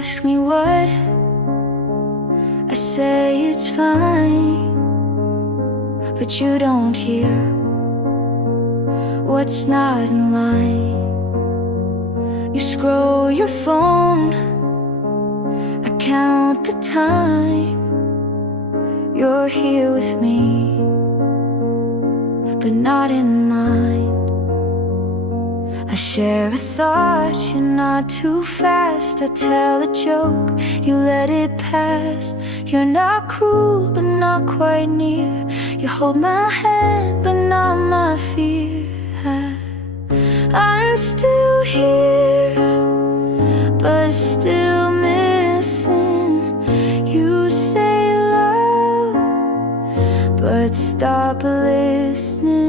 ask me what, I say it's fine, but you don't hear what's not in line. You scroll your phone, I count the time. You're here with me, but not in mind. I share a thought, you're not too fast. I tell a joke, you let it pass. You're not cruel, but not quite near. You hold my hand, but not my fear. I'm still here, but still missing. You say love, but stop listening.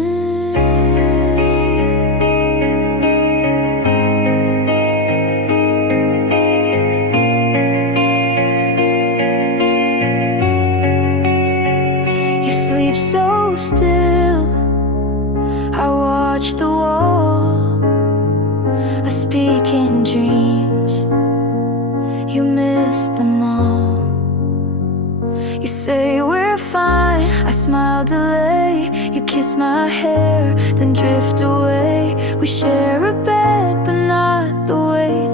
You sleep so still, I watch the wall. I speak in dreams, you miss them all. You say we're fine, I smile, delay. You kiss my hair, then drift away. We share a bed, but not the weight.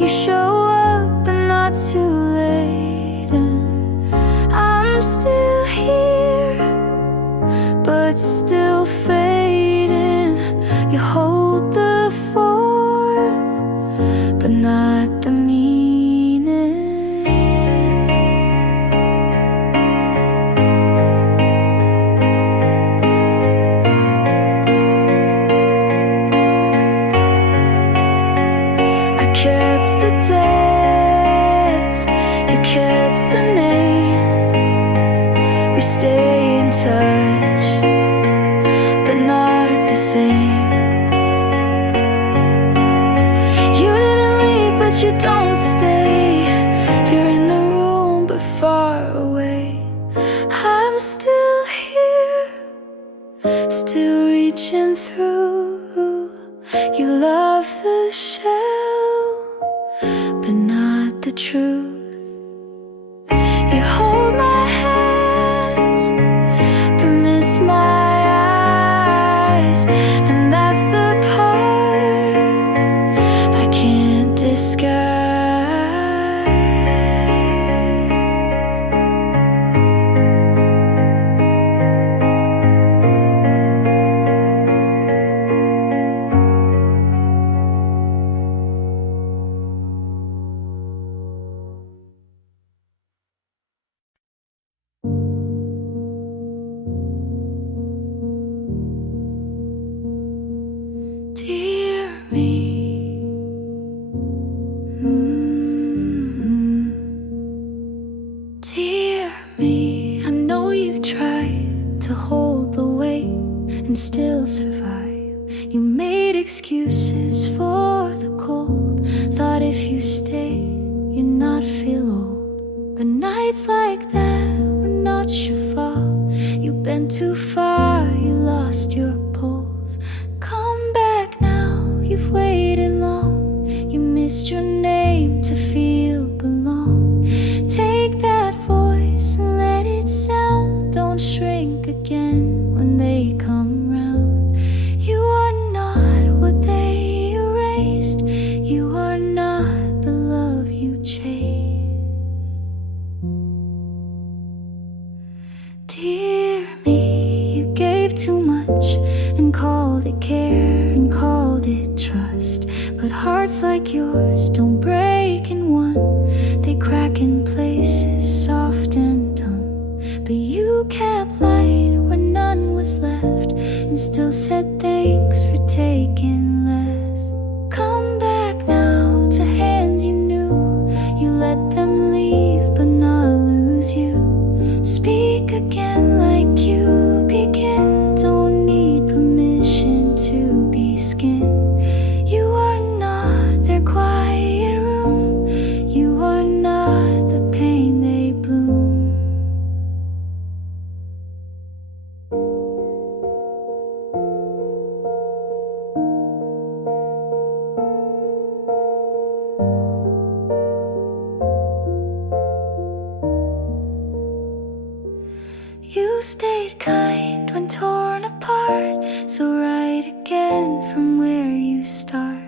You show up, but not too late. And I'm still here, but still fading. You hold the form, but not the meaning. I kept the depth, you kept the name. We stay in touch, but not the same. You don't stay, you're in the room but far away. I'm still here, still reaching through. You love the shell, but not the truth. You hold my hands, but miss my eyes. And that's the part I can't disguise. Dear me, dear me, I know you tried to hold the weight and still survive. You made excuses for the cold, thought if you stayed you'd not feel old. But nights like that were not your fault. You've been too far, you lost your pulse. Come back now, you've waited long. You missed your name to feel belong. Take that voice and let it sound. Don't shrink again when they come round. You are not what they erased. You are not the love you chased. Dear me, you gave too much and called it care and called it trust. But hearts like yours don't break in one. They crack in places soft and dumb. But you kept light where none was left, and still said thanks for taking less. Come back now to hands you knew. You let them leave but not lose you. Speak again like you begin. Don't need permission to be skin. You are not their quiet room. You are not the pain they bloom. stayed kind when torn apart, so write again from where you start.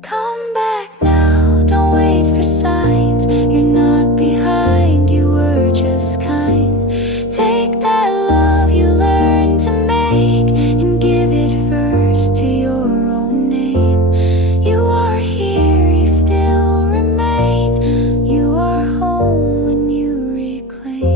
Come back now, don't wait for signs. You're not behind, you were just kind. Take that love you learned to make and give it first to your own name. You are here, you still remain. You are home when you reclaim.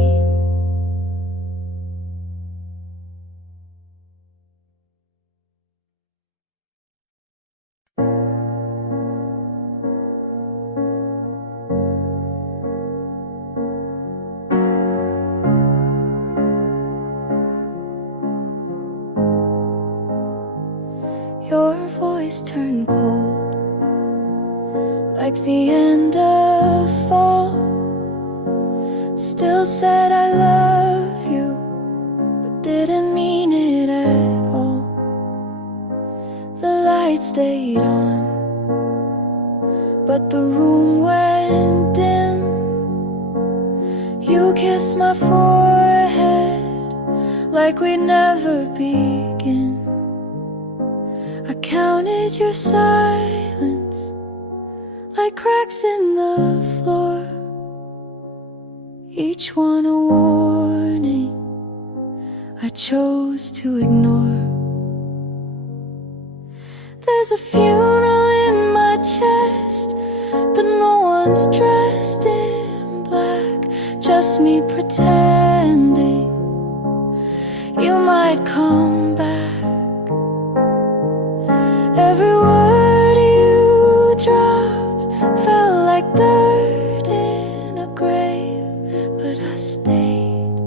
Your voice turned cold, like the end of fall. Still said I love you, but didn't mean it at all. The light stayed on, but the room went dim. You kissed my forehead like we'd never begin. I counted your silence like cracks in the floor, each one a warning I chose to ignore. There's a funeral in my chest, but no one's dressed in black, just me pretending you might come back. Every word you dropped felt like dirt in a grave, but I stayed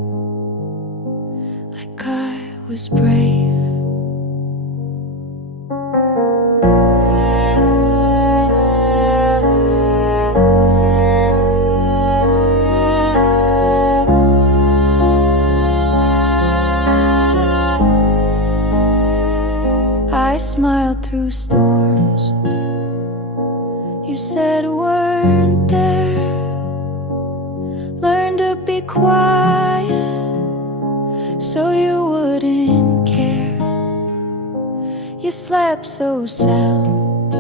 like I was brave. I smiled through storms you said weren't there. Learned to be quiet so you wouldn't care. You slept so sound,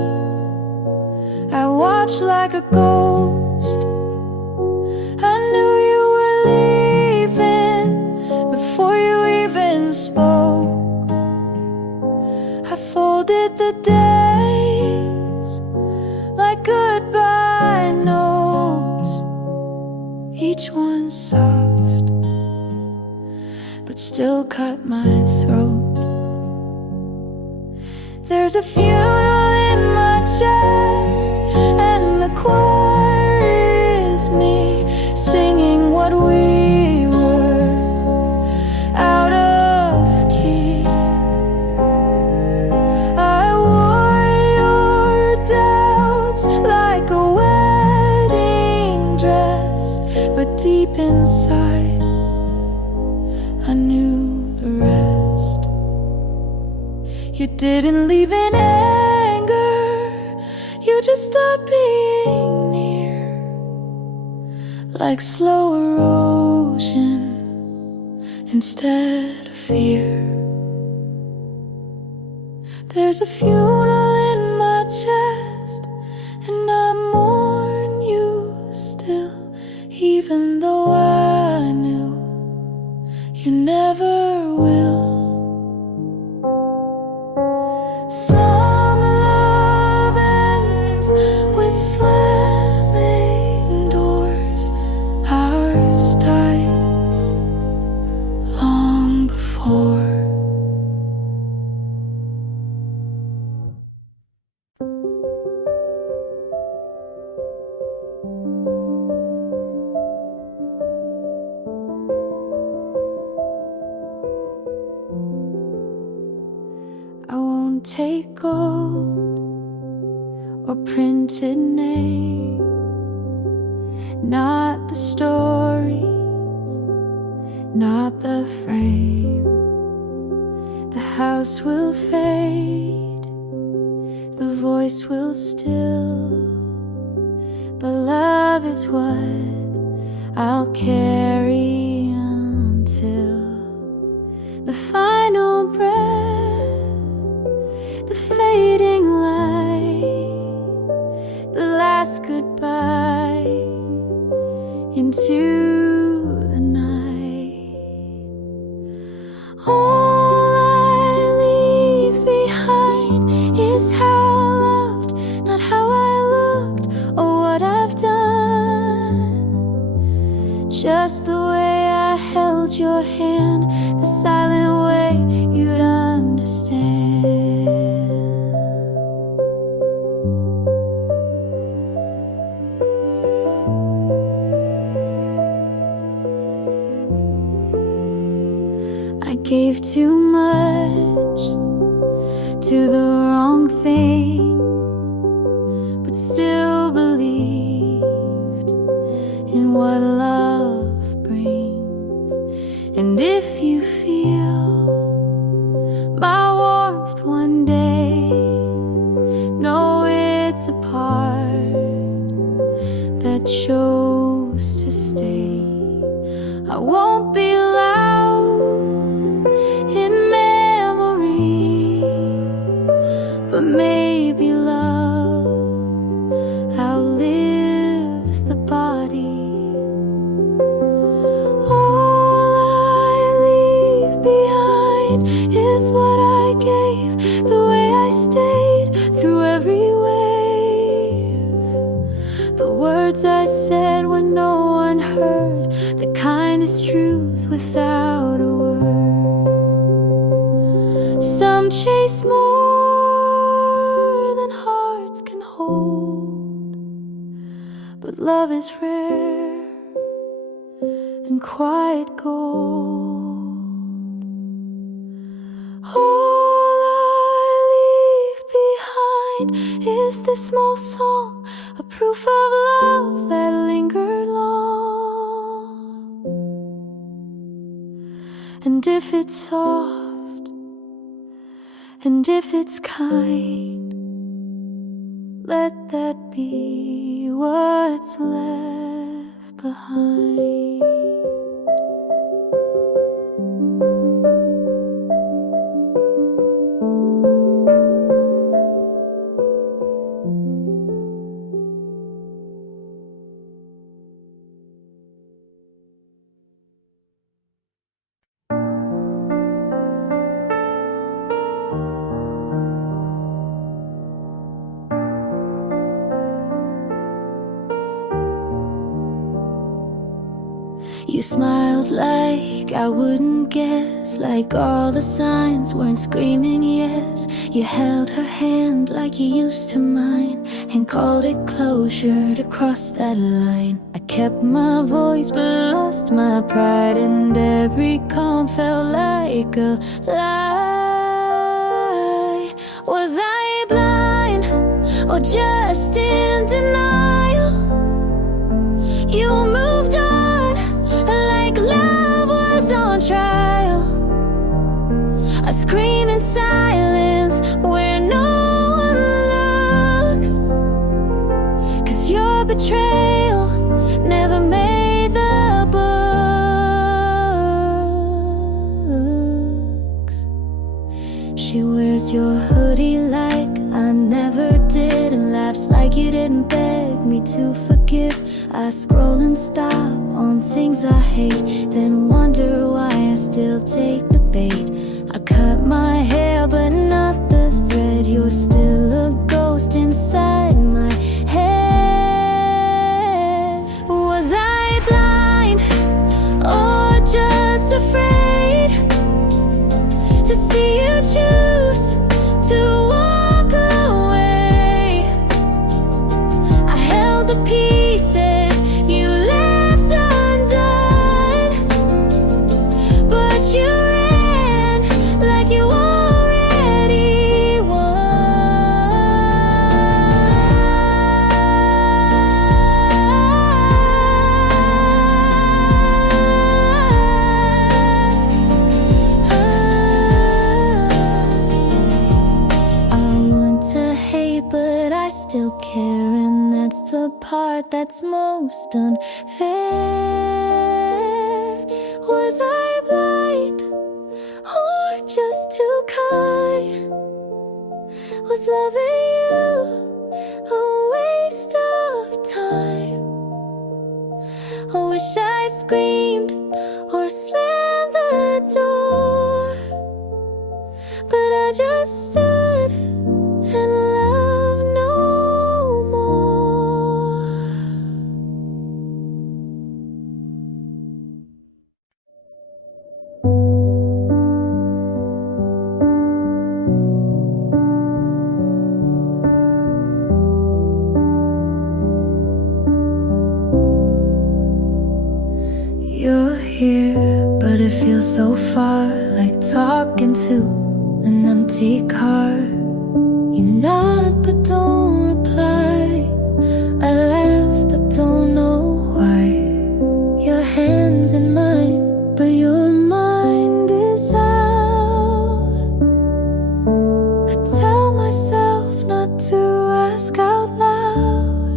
I watched like a ghost. I knew you were leaving before you even spoke. I folded the days like goodbye notes, each one soft, but still cut my throat. There's a funeral in my chest, and the choir is me singing what we were, out of key. I wore your doubts like a wedding dress, but deep inside I knew the rest. You didn't leave in anger, you just stopped being near, like slow erosion instead of fear. There's a funeral in my chest, and I mourn you still, even though I knew you never will. Some love ends with slamming doors, ours died long before. I won't take gold or printed name, not the stories, not the frame. The house will fade, the voice will still, but love is what I'll carry until last goodbye into the night. All I leave behind is how I loved, not how I looked or what I've done. Just the way I held your hand, the silent way you'd understand. I gave too much to the wrong things, but still believed in what love brings. And if you feel my warmth one day, know it's a part that chose to stay. I won't be loud in memory, but maybe love outlives the body. All I leave behind is what I gave, the way I stayed through every wave, the words I said when no one heard, the kindest truth without a word. Some chase more than hearts can hold, but love is rare and quiet gold. All I leave behind is this small song, a proof of love that lingered long. And if it's soft, and if it's kind, let that be what's left behind. You smiled like I wouldn't guess, like all the signs weren't screaming yes. You held her hand like you used to mine, and called it closure to cross that line. I kept my voice but lost my pride, and every calm felt like a lie. Was I blind or just in denial? You moved on like love was on trial. I scream in silence where no one looks, 'cause your betrayal never made the books. She wears your hoodie like I never did, and laughs like you didn't beg me to forgive. I scroll and stop on things I hate, then wonder why I still take the bait. I cut my hair but not the thread. You're still a ghost inside my head. Was I blind or just afraid to see you choose to walk away? I held the pieces you left undone, but you ran like you already but I still care, and that's the part that's most unfair. Was I blind or just too kind? Was loving you a waste of screamed or slammed the door, but I just stood and loved no more. You're here, but it feels so far, like talking to an empty car. You nod but don't reply. I laugh but don't know why. Your hand's in mine, but your mind is out. I tell myself not to ask out loud.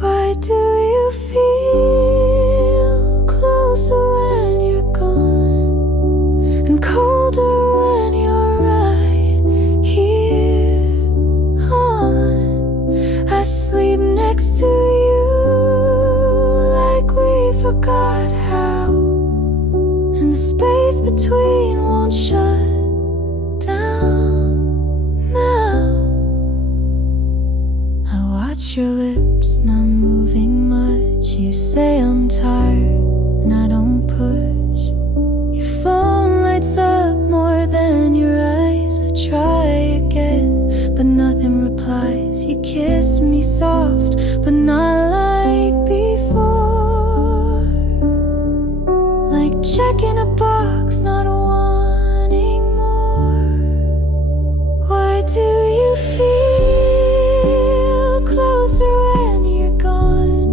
Why do you feel closer when you're gone, and colder when you're right here on? I sleep next to you like we forgot how, and the space between won't shut down now. I watch your lips not moving much. You say I'm tired and I don't push. Your phone lights up more than your eyes. I try again, but nothing replies. You kiss me soft, but not like before. Like checking a box, not wanting more. Why do you feel closer when you're gone,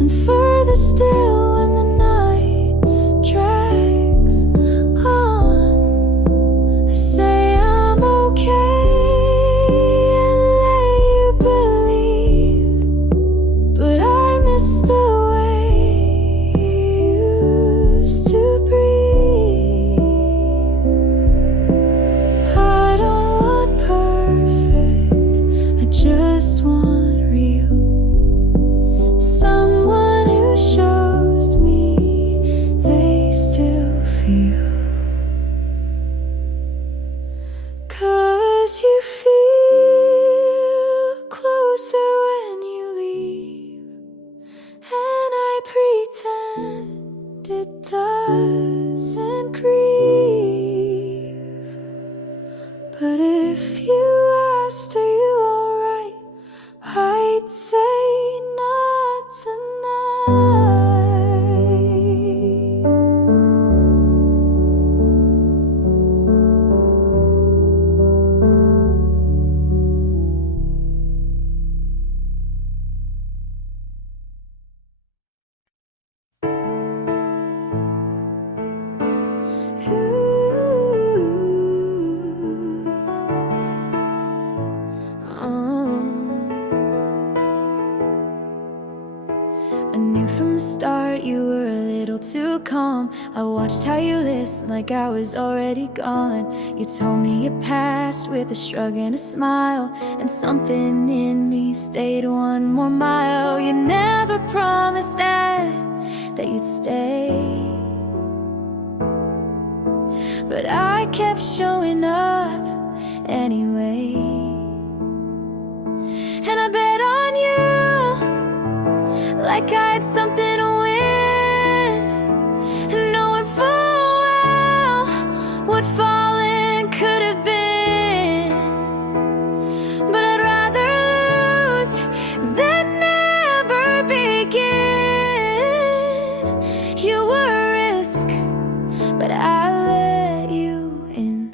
and further still when the night drags on? I say I'm okay and let you believe, but I miss the way you used to breathe. I don't want perfect, I just want real. Someone who shows me they still feel. 'Cause you feel closer when you leave, and I pretend it doesn't grieve. But if you asked, are you alright, I'd say not tonight. I knew from the start you were a little too calm. I watched how you listened like I was already gone. You told me your past with a shrug and a smile, and something in me stayed one more mile. You never promised that you'd stay, but I kept showing up anyway. And I bet on you like I had something to win, and knowing full well what falling could have been. But I'd rather lose than never begin. You were a risk, but I let you in.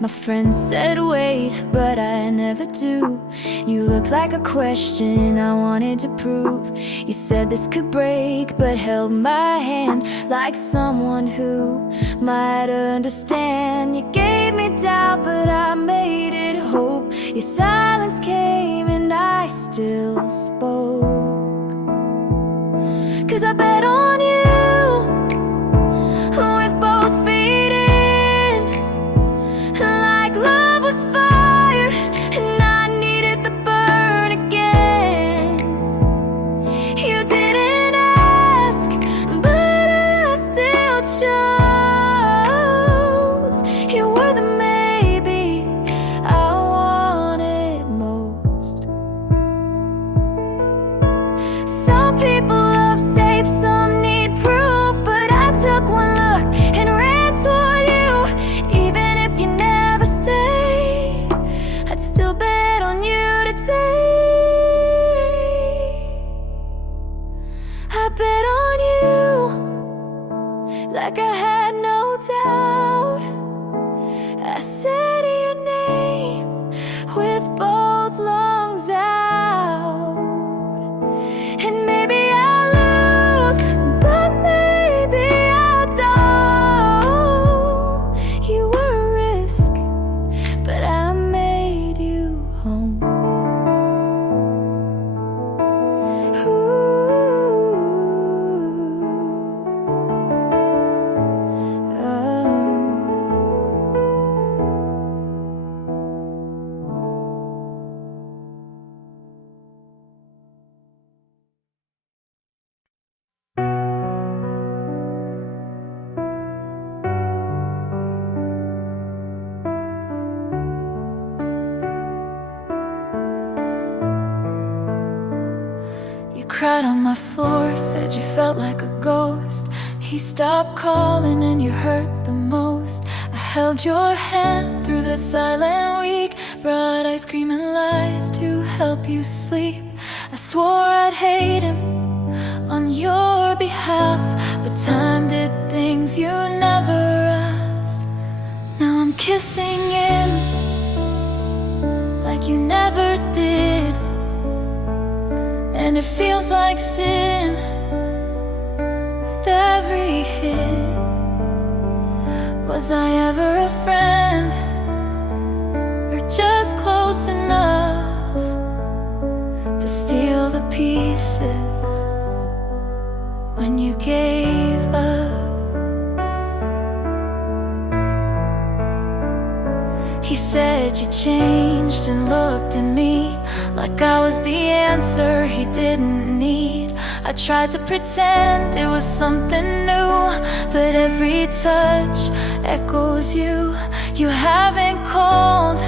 My friends said wait, but I never do. You looked like a question I wanted to prove. You said this could break, but held my hand like someone who might understand. You gave me doubt, but I made it hope. Your silence came and I still spoke. 'Cause I bet on you with had no doubt. I said your name with both lungs out. And maybe I'll lose, but maybe I don't. You were a risk, but I made you home. You cried on my floor, said you felt like a ghost. He stopped calling and you hurt the most. I held your hand through the silent week, brought ice cream and lies to help you sleep. I swore I'd hate him on your behalf, but time did things you never asked. Now I'm kissing him like you never did, and it feels like sin with every hit. Was I ever a friend, or just close enough to steal the pieces when you gave up? He said you changed and looked at me like I was the answer he didn't need. I tried to pretend it was something new, but every touch echoes you. You haven't called,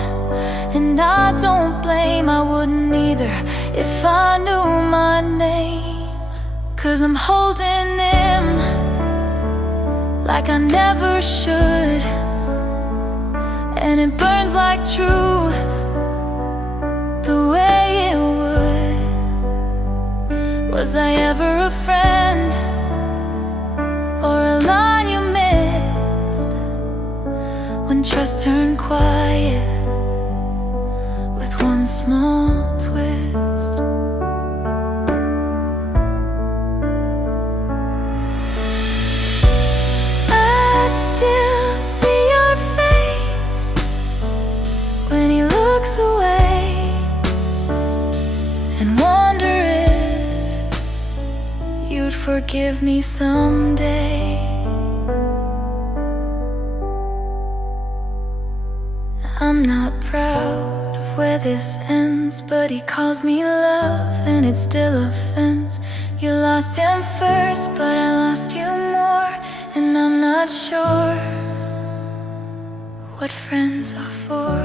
and I don't blame. I wouldn't either if I knew my name. 'Cause I'm holding him like I never should, and it burns like truth the way it would. Was I ever a friend, or a line you missed when trust turned quiet with one small twist? I still see your face when he looks away, and wonder if you'd forgive me someday. I'm not proud of where this ends, but he calls me love, and it's still offense. You lost him first, but I lost you more, and I'm not sure what friends are for.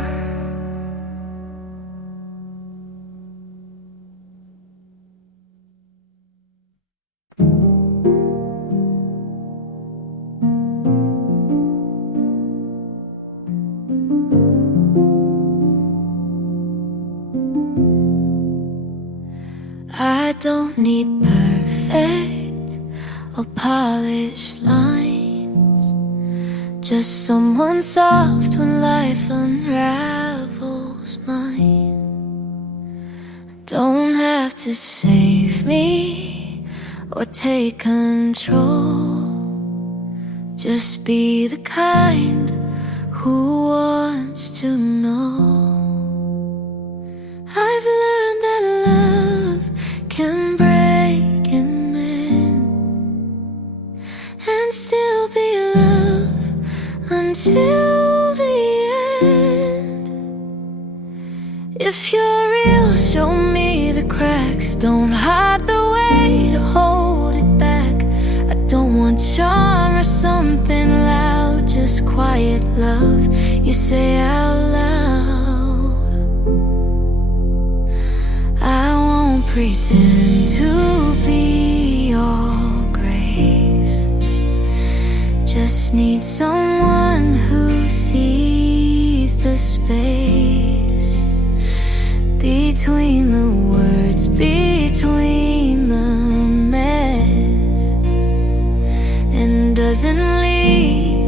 I don't need perfect or polished lines, just someone soft when life unravels mine. Don't have to save me or take control, just be the kind who wants to know. I've learned that love can break and mend, and still be love until the end. If you're real, show me the cracks. Don't hide the way to hold it back. I don't want charm or something loud, just quiet love you say out loud. I won't pretend to be all grace, just need someone who sees the space between the words, between the mess, and doesn't leave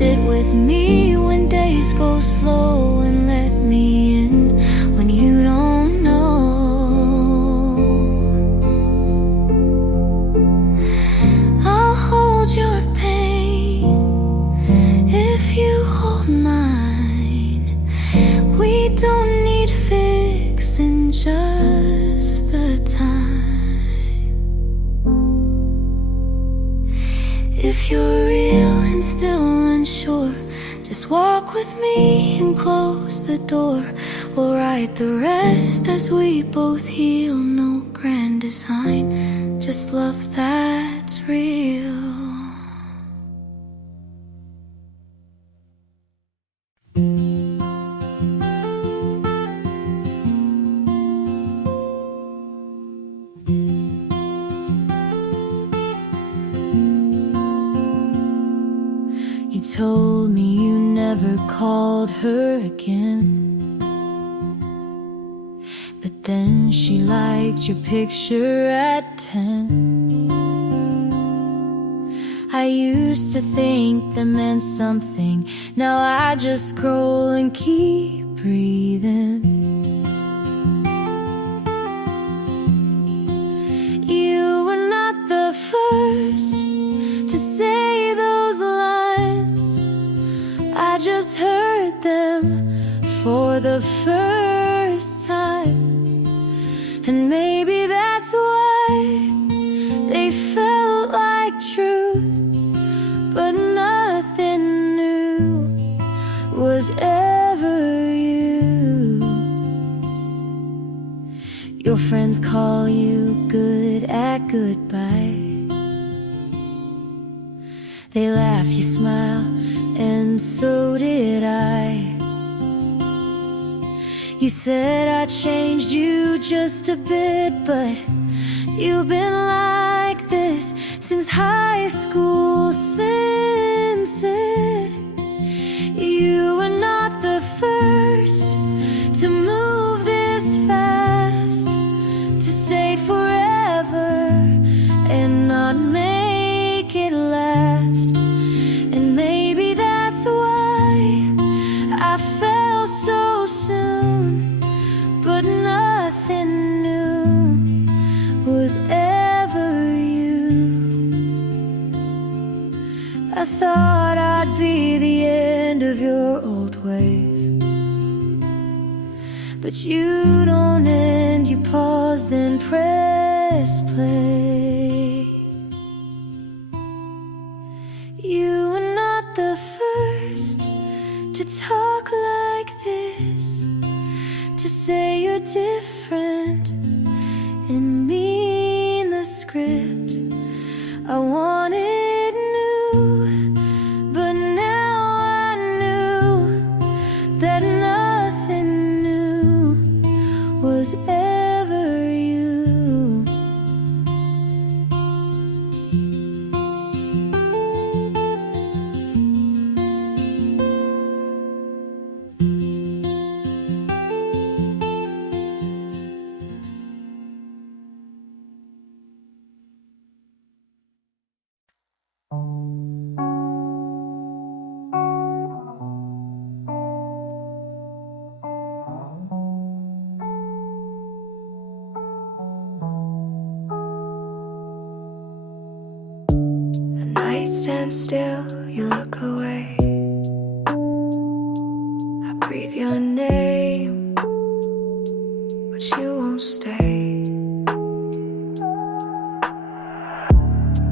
sit with me when days go slow, and let me in when you don't know. I'll hold your pain if you hold mine. We don't need fixing, just the time. If you're real and still unsure, just walk with me and close the door. We'll write the rest as we both heal. No grand design, just love that's real. You told me you never called her again, but then she liked your picture at 10. I used to think that meant something. Now I just scroll and keep breathing. You were not the first to say those lines. I just heard them for the first time, and maybe that's why they felt like truth. But nothing new was ever you. Your friends call you good at goodbye. They laugh, you smile, and so did I. You said I changed you just a bit, but you've been like this since high school, since it. You were not the first to move this fast, to say forever and not make it last. And maybe that's why I fell so soon, but nothing new was ever you. I thought I'd be the end of your old ways, but you don't end, you pause, then press play. You were not the first to talk like this, to say you're different and mean the script. I wanted new, but now I knew that nothing new was ever you. The night stands still, you look away. I breathe your name, but you won't stay.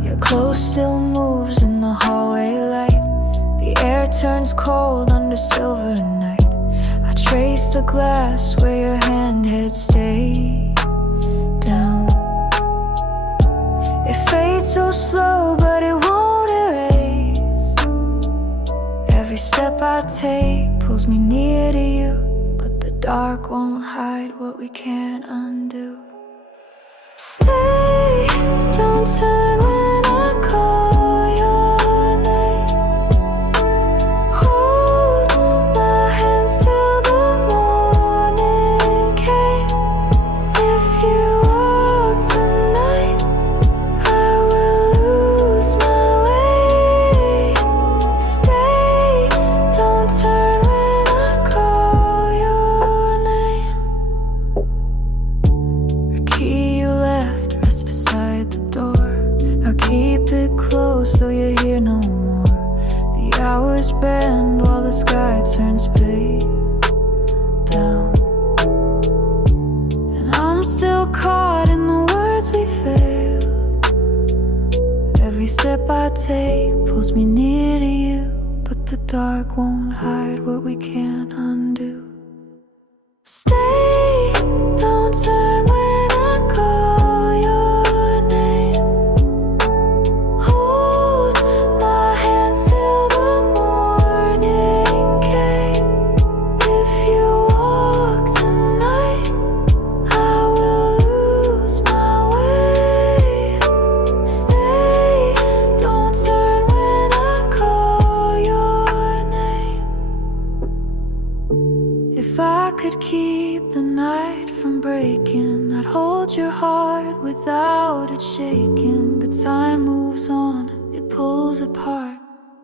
Your clothes still moves in the hallway light. The air turns cold under silver night. I trace the glass where your hand had stayed down. It fades so slow, but it won't erase. Every step I take pulls me near to you, but the dark won't hide what we can't undo. Stay, don't turn when I call your name. Hold my hands till the morning came. If you walk tonight, I will lose my way. Stay caught in the words we failed. Every step I take pulls me near to you, but the dark won't hide what we can't undo. Stay, don't turn when I call your name. Hold my hands till the morning came. If you walk tonight, I will lose my way. Stay, don't turn when I call your name. If I could keep the night from breaking, I'd hold your heart without it shaking. But time moves on, it pulls apart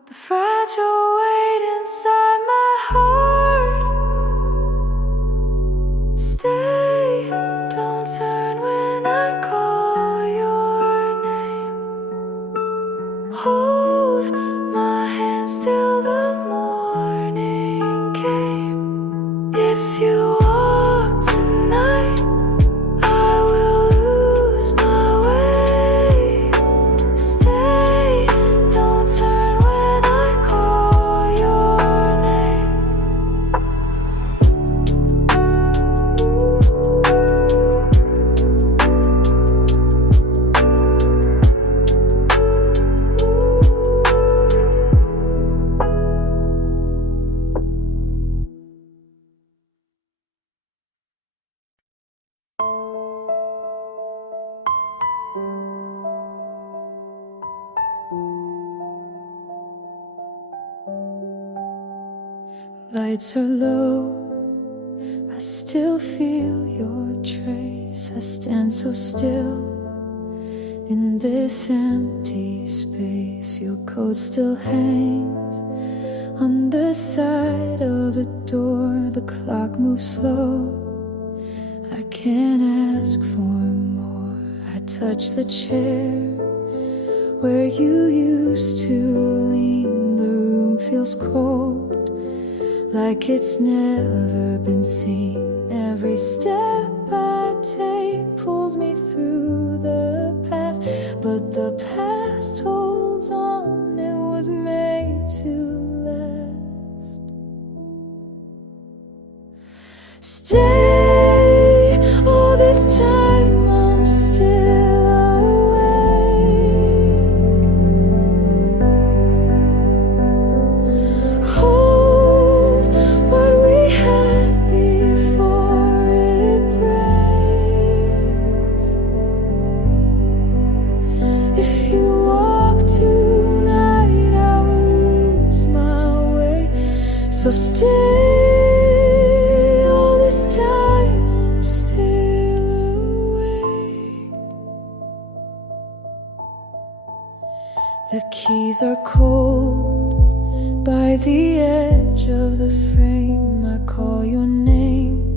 the fragile weight inside my heart. Stay, don't turn when I call your name. Hold my hands till the morning came. If you walk tonight, I will lose my way. Stay, don't turn when I call your name. Lights are low, I still feel your trace. I stand so still in this empty space. Your coat still hangs on the side of the door. The clock moves slow, I can't ask for more. I touch the chair where you used to lean. The room feels cold, like it's never been seen. Every step I take pulls me through the past, but the past holds on, it was made to last. Stay, all this time I'm still awake. Hold what we had before it breaks. If you walk tonight, I will lose my way. So stay, all this time I'm still awake. The keys are cold by the edge of the frame. I call your name,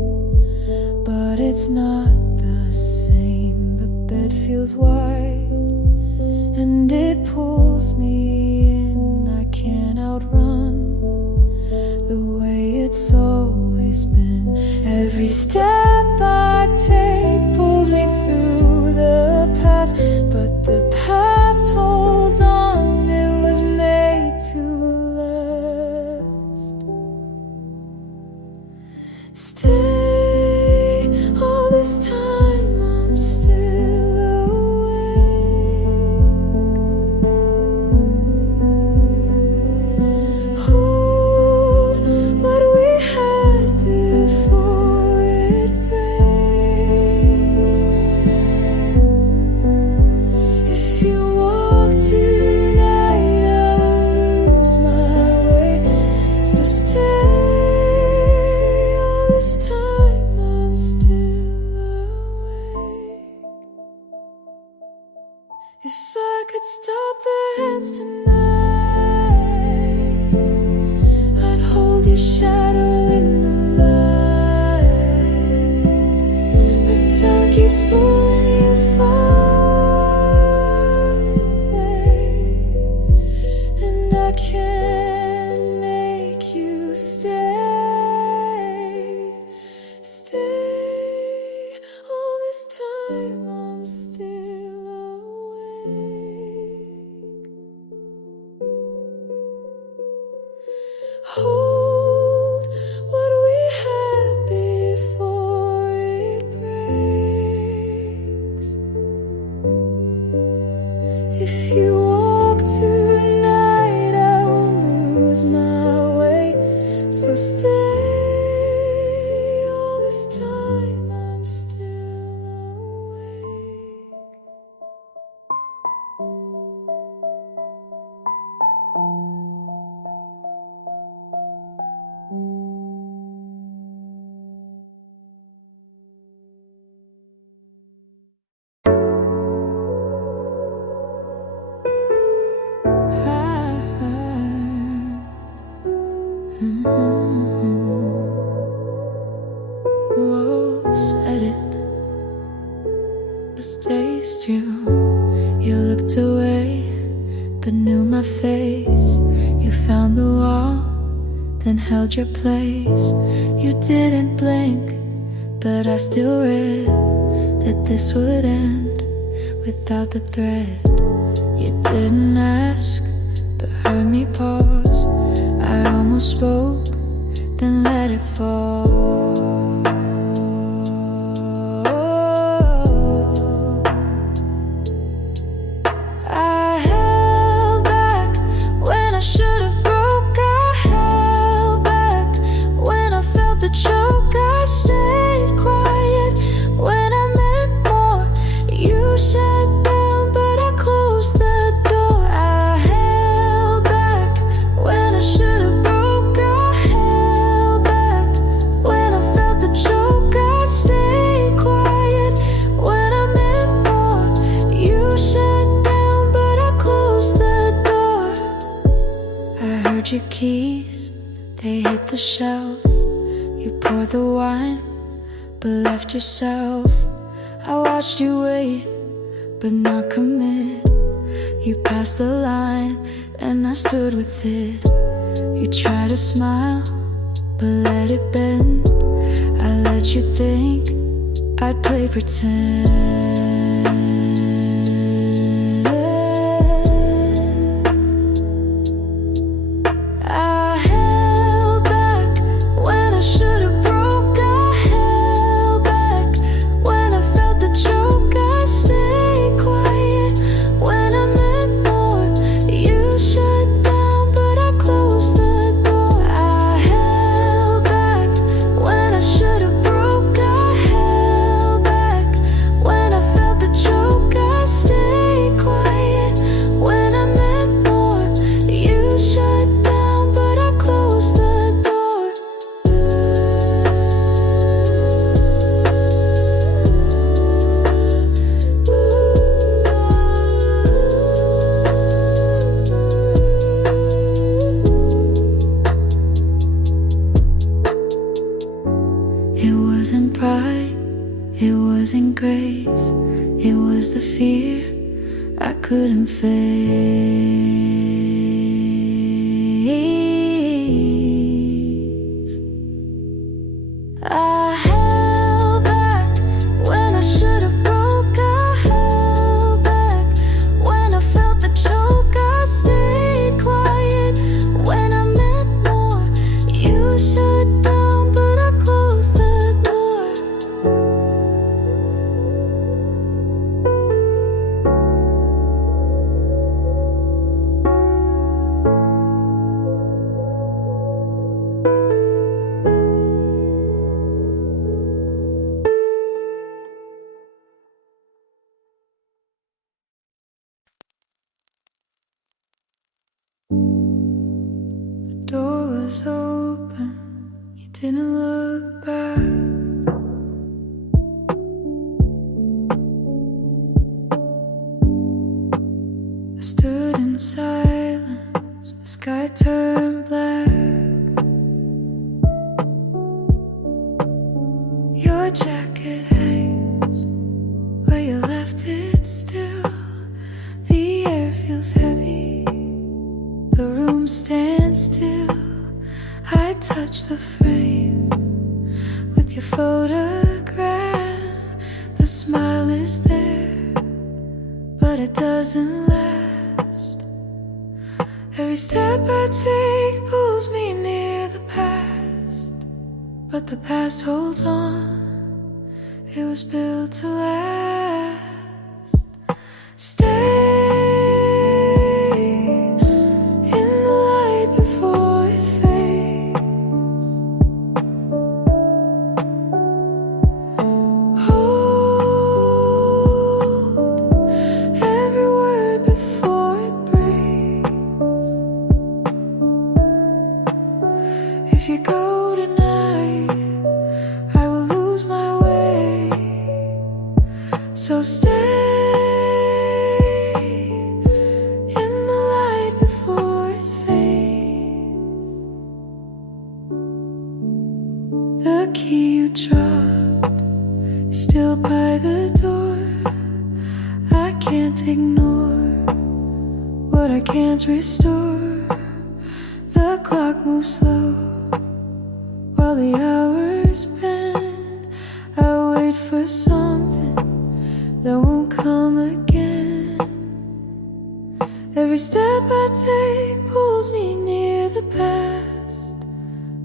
but it's not the same. The bed feels wide and it pulls me in. I can't outrun the way it's always been. Every step I take pulls me through the past, but the past holds on, it was made to last. Stay, all this time I'm still awake. Hold what we had before it breaks. If you walk tonight, I will lose my way. So stay, all this time I'm still awake. If I could stop the hands tonight, I'd hold your shadow in the light. But time keeps pulling you far away, and I can't make you stay. Stay, all this time time I'm still awake. Hold what we had before it breaks. If you walk tonight, I will lose my way. So stay. All this time I'm still awake. Whoa, said it, but stay still. You looked away, but knew my face. You found the wall, then held your place. You didn't blink, but I still read that this would end without the thread. You didn't ask, but heard me pause. I almost spoke, then let it fall. I held back when I should have broke. I held back when I felt the choke. I stayed quiet when I meant more. You shut down, but I closed the door. I held back when I should have broke. I held back when I felt the choke. I stayed quiet when I meant more. You shut down, but I closed the door. I heard your keys, they hit the shelf. You poured the wine, but left yourself. I watched you wait, but not commit. You passed the line, and I stood with it. You tried to smile, but let it bend. I let you think I'd play pretend. I held back when I should have broke. I held back when I felt the choke. I stayed quiet when I meant more. You shut down, but I closed the door. I held back when I should have broke. I held back when I felt the choke. I stayed quiet when I meant more. You shut down, but I closed the door. It wasn't pride, it wasn't grace, it was the fear I couldn't face. I held back when I should have broke. I held back when I felt the choke. I stayed quiet when I meant more. You shut down, but I closed the door. The door was open, you didn't look back. I stood in silence, the sky turned black. Your jacket hangs where you left it still. The air feels heavy, the room stands still. I touch the frame with your photograph, the smile smile is there, but it doesn't last. Every step I take pulls me near the past, but the past holds on. It was built to last. Stay in the light before it fades. Hold every word before it breaks. If you go tonight, I will lose my way. So stay in the light before it fades. The key you dropped is still by the door. I can't ignore what I can't restore. The clock moves slow while the hours bend. I wait for something that won't come again. Every step I take pulls me near the past,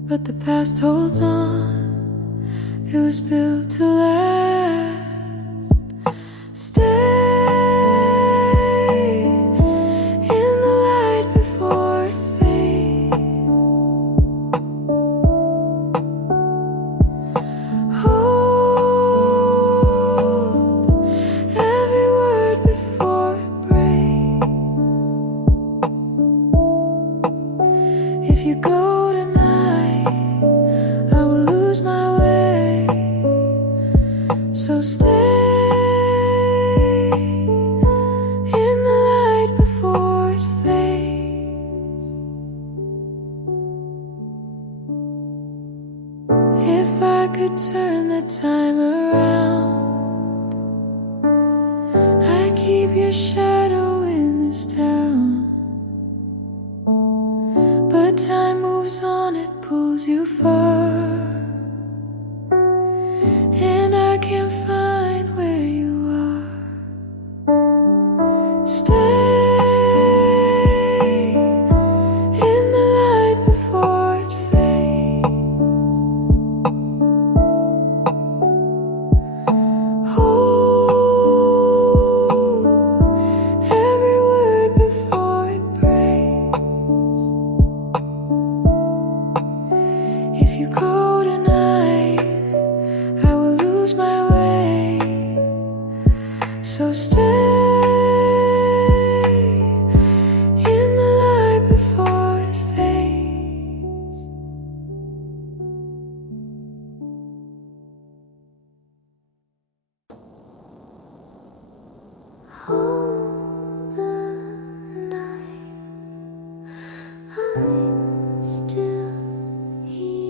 but the past holds on. It was built to last. Stay in the light before it fades. Hold every word before it breaks. If you go tonight, I will lose my way. So stay in the light before it fades. If I could turn the time around, I'd keep your shadow in this town. But time moves on, it pulls you far, and I can't find where you are. Stay in the light before it fades. Hold every word before it breaks. If you go tonight, I will lose my way. So stay in the light before it fades. All the night I'm still here.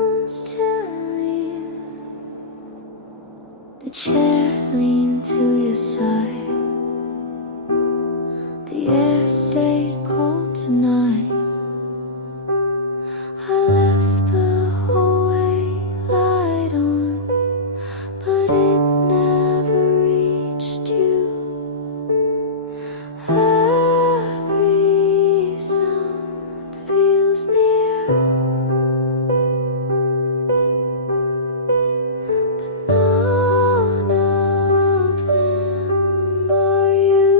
I'm still here. The chair leaned to your side. The air stayed cold tonight. I left the hallway light on, but it never reached you. Every sound feels near, but none of them are you.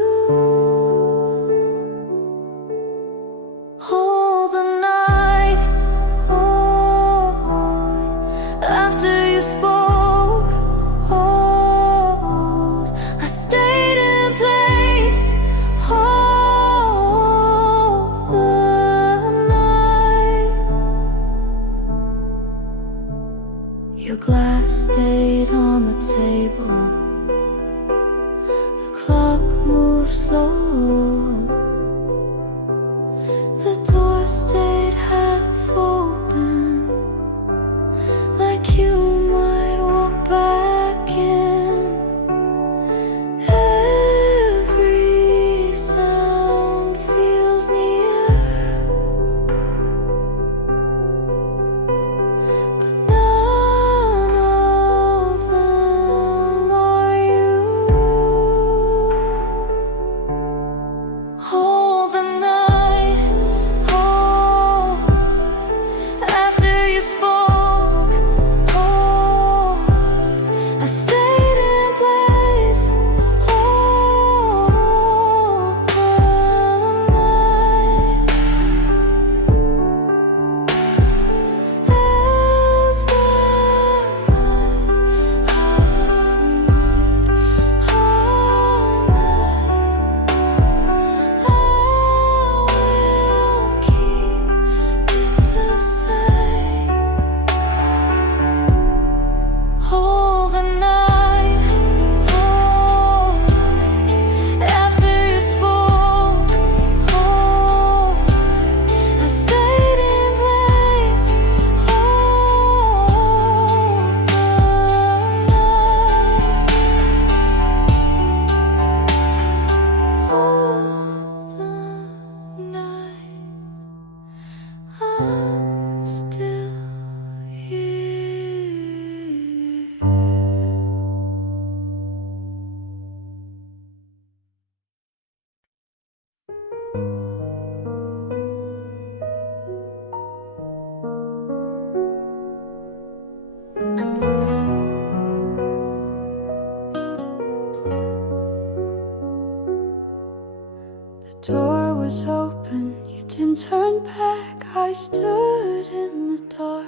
The door was open, you didn't turn back. I stood in the dark,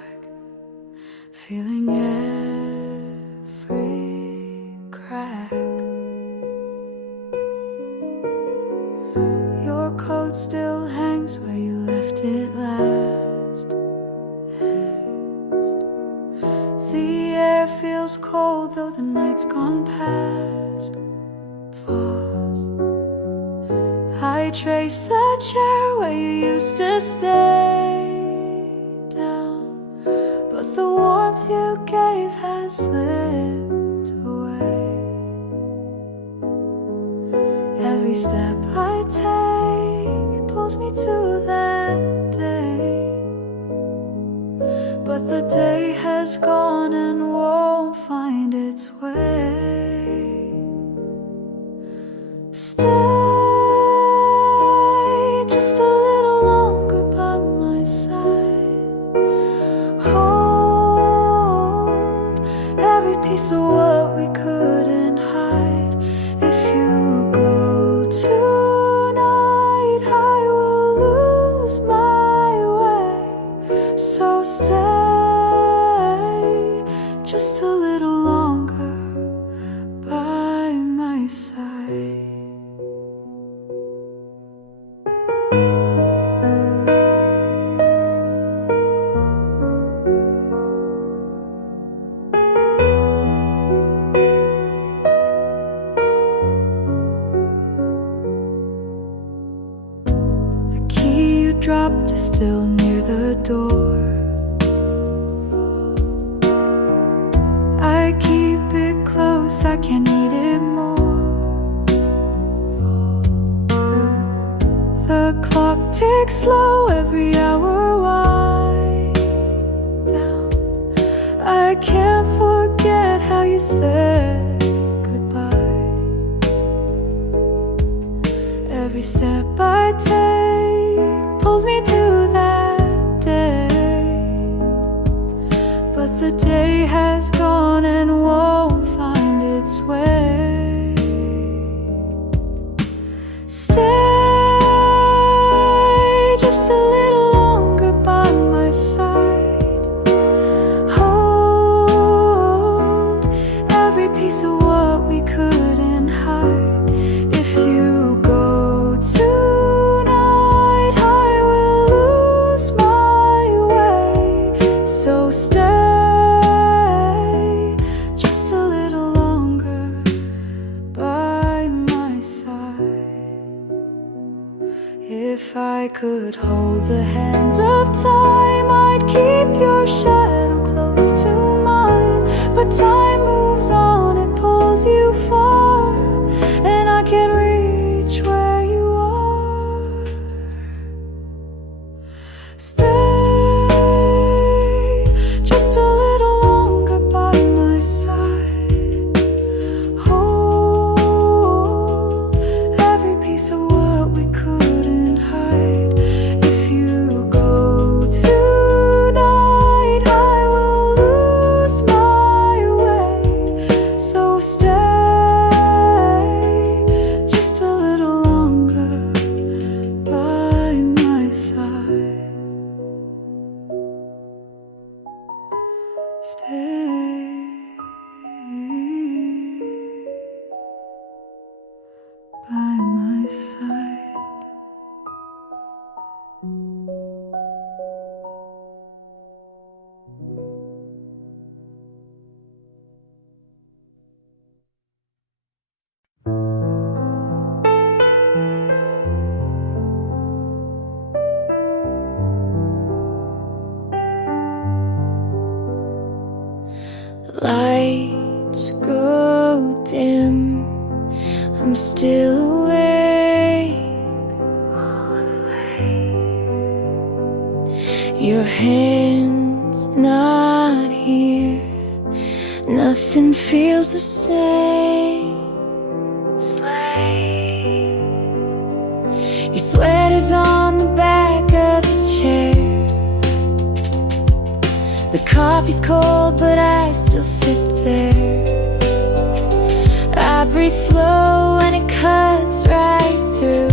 feeling every crack. Your coat still hangs where you left it last. The air feels cold though the night's gone past. Fast. I trace the chair where you used to stay down, but the warmth you gave has slipped away. Every step I take pulls me to that day, but the day has gone and won't find its way. Stay just a little longer by my side. Hold every piece of what we couldn't hide. If you go tonight, I will lose my way. So stay just a little longer by my side. The key you dropped is still near the door. I keep it close, I can't need it more. The clock ticks slow, every hour wind down. I can't forget how you said goodbye. Every step I take pulls me to that day, but the day has gone and won't find its way. Stay just a little longer by my side. Hold every piece of what we couldn't hide. If you go tonight, I will lose my way. So stay just a little longer by my side. If I could hold the hands of time, I'd keep your shadow close to mine. But time moves on, it pulls you far, and I can't reach where you are. Stay just a little longer by my side. Hold every piece of what we couldn't hide. If you go tonight, I will lose my way. So stay just a little longer by my side. Stay by my side. Lights go dim, I'm still awake. Your hand's not here, nothing feels the same. Your sweater's on the back of the chair. The coffee's cold, but I still sit there. I breathe slow and it cuts right through.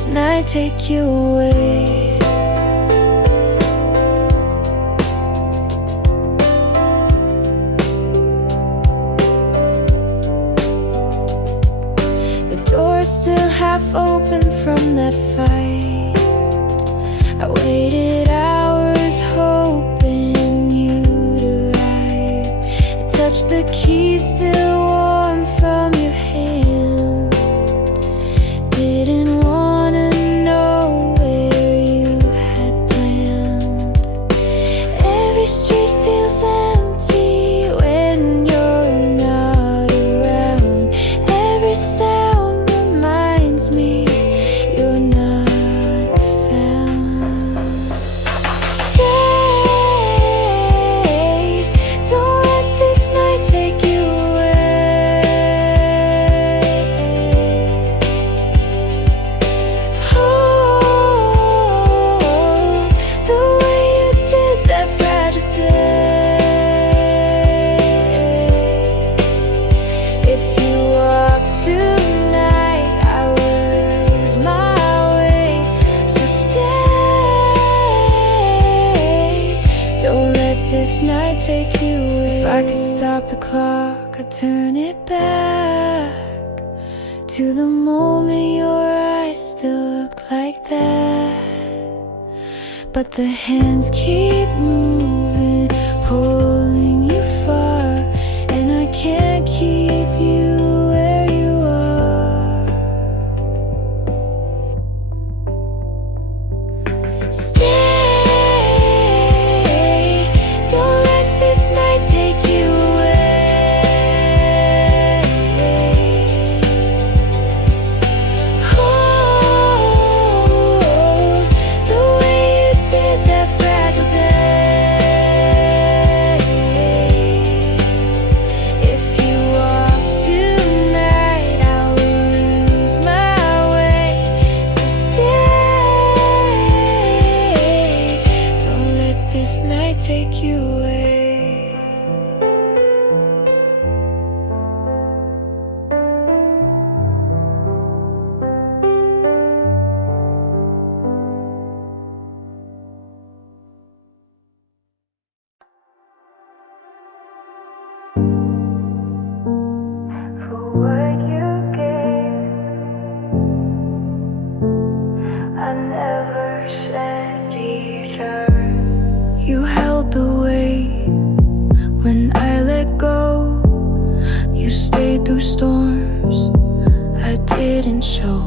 this night take you away. The door's still half open from that fight. I waited hours hoping you'd arrive. I touched the key still warm from your hand. Didn't wanna know where you had planned. Every street feels empty when you're not around. Every sound reminds me you're not found. Stay, don't let this night take you away. Oh, the way you did that fragile day. If you walk tonight, I will lose my way. So stay, don't let this night take you away. If I could stop the clock, I'd turn it back to the moment your eyes still look like that. But the hands keep moving, pulling you far, and I can't keep you where you are. Stay, don't let this night take you away. Oh, the way you did that fragile day. If you walk tonight, I will lose my way. So stay, don't let this night take you away. For what you gave, I never said either. You held the weight when I let go. You stayed through storms I didn't show.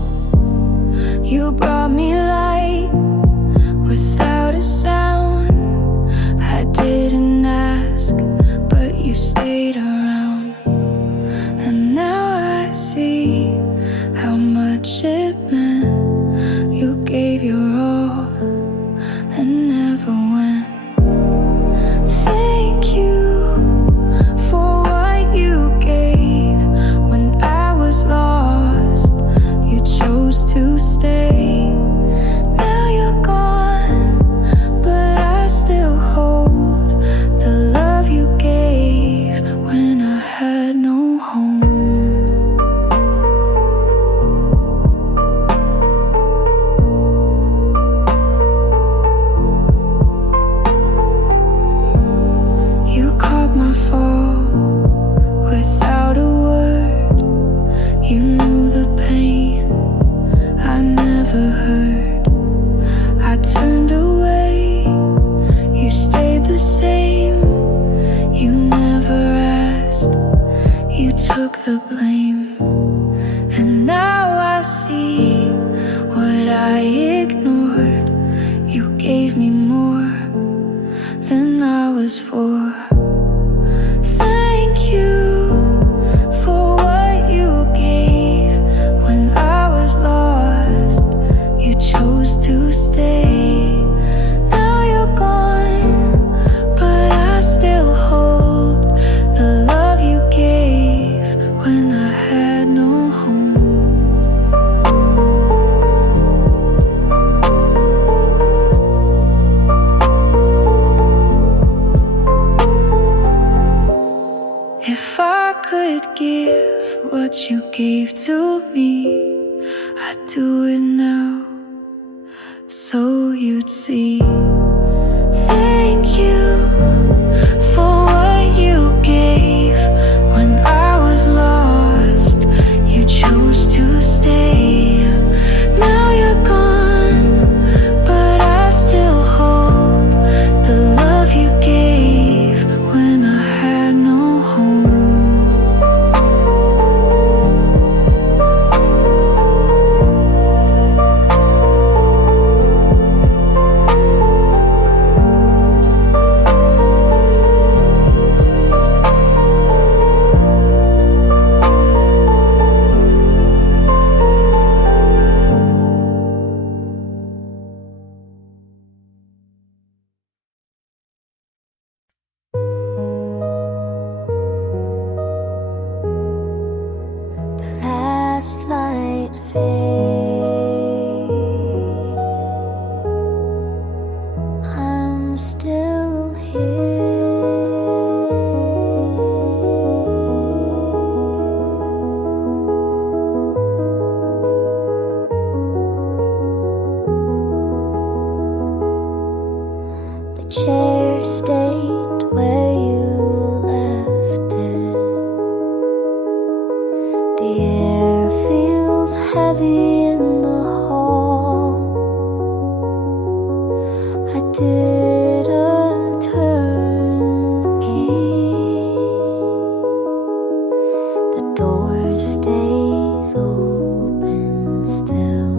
You brought me light without a sound. I didn't ask, but you stayed around. And now I see how much it meant. You gave your all and never went. Thank you for what you gave when I was lost. You chose to stay. Now you're gone, but I still hold the love you gave when I had no home. You caught my fall without a word. You knew the pain I never heard. I turned away, you stayed the same. You never asked, you took the blame. And now I see what I ignored. You gave me more than I was for. Thank you for what you gave when I was lost. You chose to stay. Now you're gone, but I still hold the love you gave when I had no home. If I could give what you gave to me, I'd do it now so you'd see. Thank you for what you gave when I was lost. You chose to stay. Now you're gone, but I still hold the love you gave when I had no home. Last light fade, I'm still here. The chair stayed where you left it. The air feels heavy in the hall. I didn't turn the key. The door stays open still.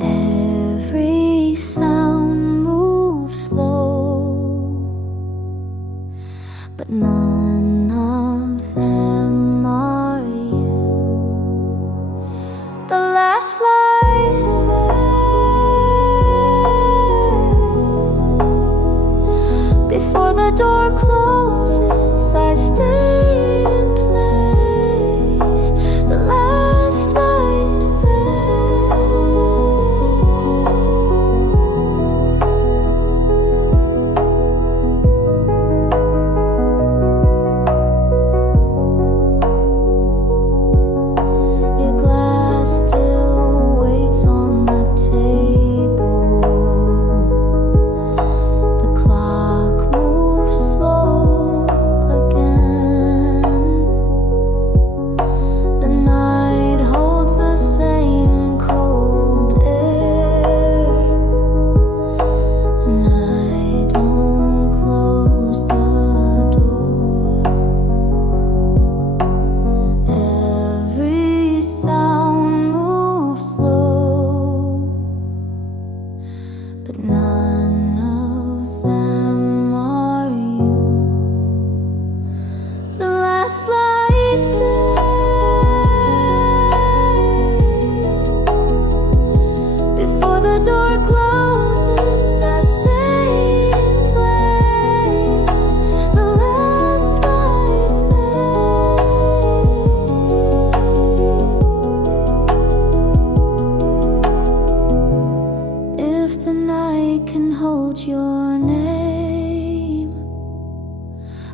Every sound moves slow, but none of them are you. The last light fade. Before the door closes, I stayed in place. The last light fade. Your glass still waits on the table. The clock moves slow again. The night holds the same cold air, and I don't close the door. Every sound moves slow, but none of them are you. The last light fade. Before the door closes, I stayed in place. The last light fade. If the night can hold your name,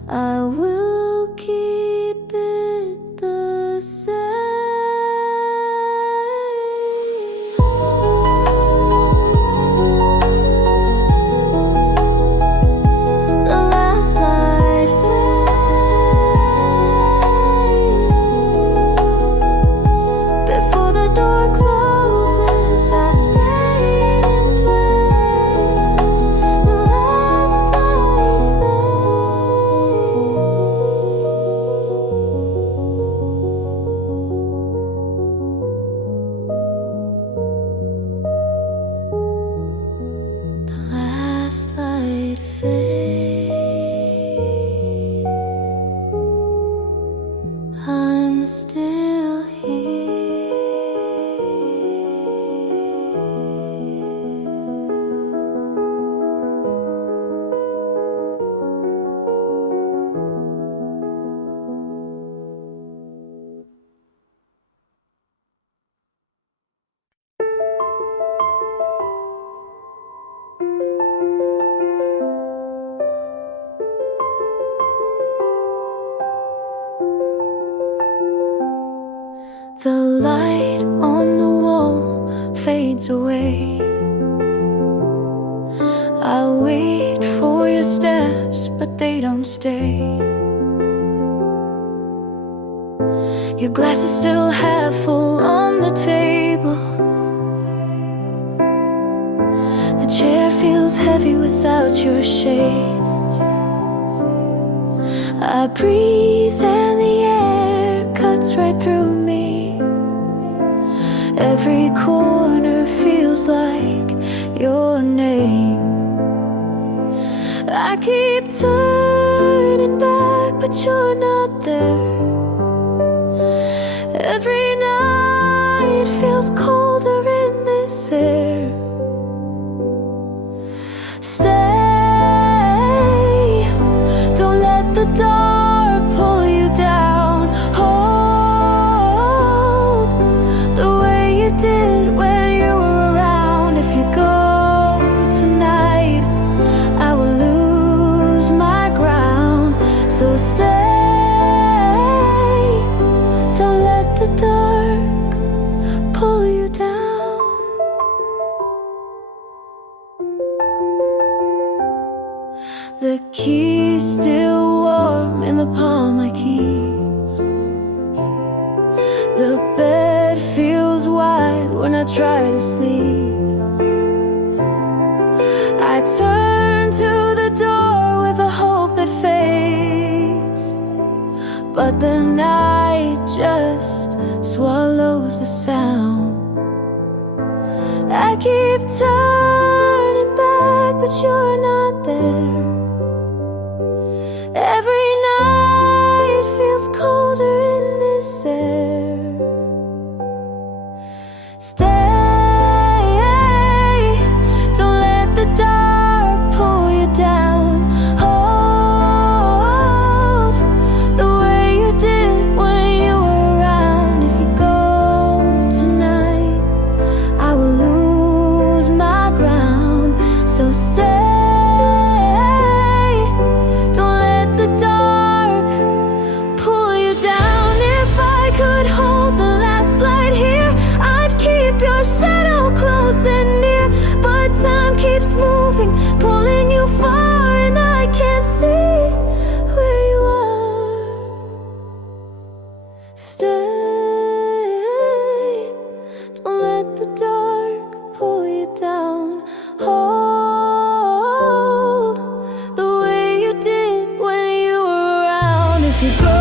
I will keep it the same. The last light fade. Before the door closes, I stayed in place. The last light fade. stay. Your glass is still half full on the table. The chair feels heavy without your shade. I breathe and the air cuts right through me. Every corner feels like your name. I keep turning back, but you're not there. Every night feels colder in this air. Stay, don't let the dark pull you down. Hold the way you did when you were around. If you go tonight, I will lose my ground. So stay, don't let the dark pull you down. The key's still warm in the palm I keep. The bed feels wide when I try to sleep. I turn to the door with a hope that fades, but the night just swallows the sound. I keep turning back, but you're not there. Every night feels colder in this air. Stay, don't let the dark pull you down. Hold the way you did when you were around. If you go tonight, I will lose my ground. So stay, don't let the dark pull you down. If I could hold the last light here, I'd keep your shadow close and near. But time keeps moving, pulling you far, and I can't see where you are. Stay, don't let the dark pull you down. Hold the way you did when you were around. If you go